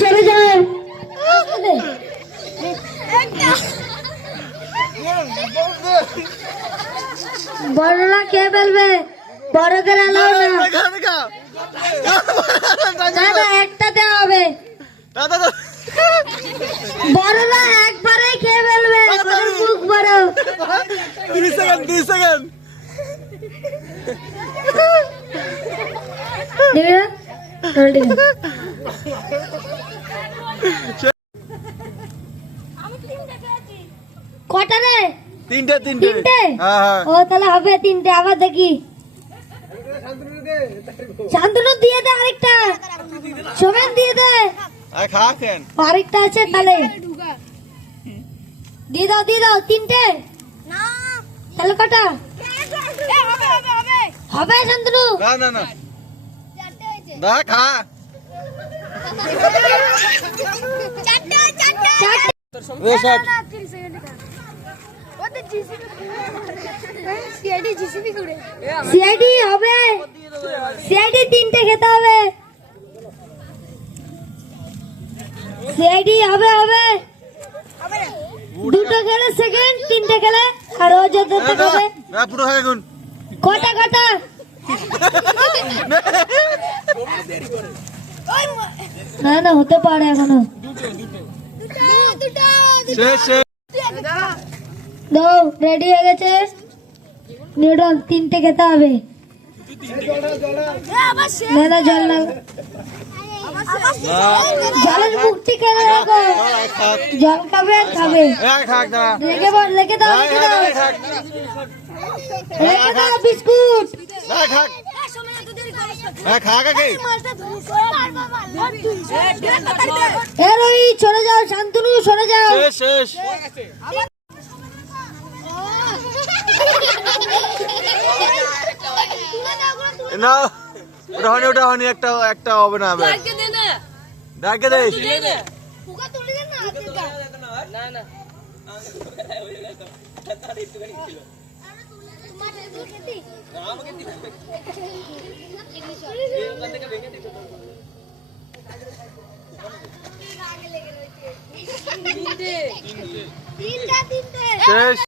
সরে যাও। বড়রা কে বলবে? বড়দের এলাও না দাদা, একটা দেওয়া হবে। বড়রা একবারে কে বলবে? মুখ বড়। 30 সেকেন্ড 30 সেকেন্ড। কটা রে? তিনটে। ও তাহলে হবে তিনটে। আবার দেখি, শান্তনু দিয়ে দে আরেকটা, সোমেন দিয়ে দে আরেকটা আছে। তাহলে দিয়ে দাও তিনটে। তাহলে কটা হবে শান্তনু? না খা। সিআইডি হবে, সিআইডি তিনটে খেতে হবে। সিআইডি হবে দুটো খেলে সেকেন্ড, তিনটে খেলে আর ও যত খাবে। পুরো হয়ে গুন কটা না হতে পারে এখনো। রেডি হয়ে গেছে নিউটন, তিনটে খেতে হবে। না জল না, জলের মুক্তি কেনে রাখো। জল খাবে রেখে দাও বিস্কুট। রোহিত সরে যাও, শান্তনু সরে যাও। না ওটা হয়নি, একটা হবে না। ডাকে দে। শেষ।